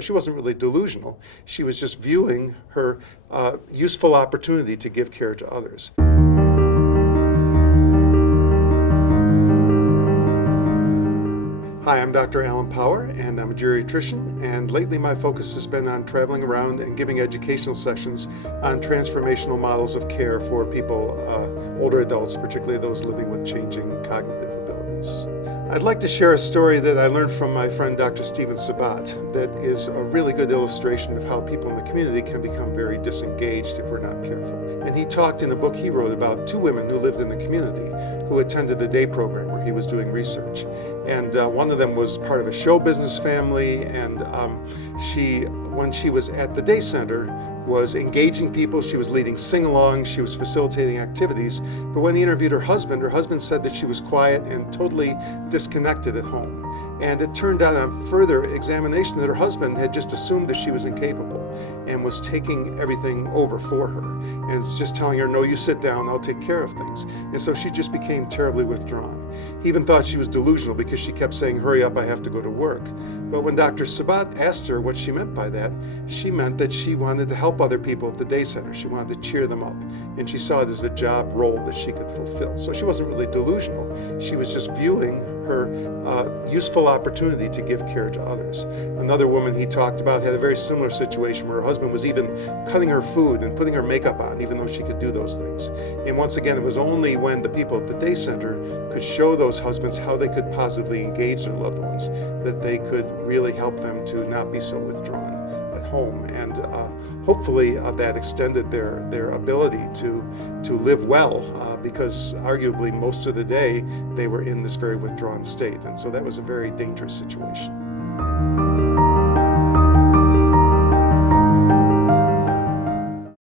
She wasn't really delusional. She was just viewing her useful opportunity to give care to others. Hi, I'm Dr. Alan Power, and I'm a geriatrician, and lately my focus has been on traveling around and giving educational sessions on transformational models of care for people, older adults, particularly those living with changing cognitive abilities. I'd like to share a story that I learned from my friend Dr. Stephen Sabat that is a really good illustration of how people in the community can become very disengaged if we're not careful. And he talked in a book he wrote about two women who lived in the community who attended a day program where he was doing research. And one of them was part of a show business family, and when she was at the day center, was engaging people. She was leading sing-alongs, she was facilitating activities, but when he interviewed her husband said that she was quiet and totally disconnected at home. And it turned out on further examination that her husband had just assumed that she was incapable and was taking everything over for her. And it's just telling her, no, you sit down, I'll take care of things. And so she just became terribly withdrawn. He even thought she was delusional because she kept saying, hurry up, I have to go to work. But when Dr. Sabat asked her what she meant by that, she meant that she wanted to help other people at the day center. She wanted to cheer them up. And she saw it as a job role that she could fulfill. So she wasn't really delusional. She was just viewing her useful opportunity to give care to others. Another woman he talked about had a very similar situation where her husband was even cutting her food and putting her makeup on, even though she could do those things. And once again, it was only when the people at the day center could show those husbands how they could positively engage their loved ones that they could really help them to not be so withdrawn at home. And hopefully that extended their ability to live well, because arguably most of the day they were in this very withdrawn state. And so that was a very dangerous situation.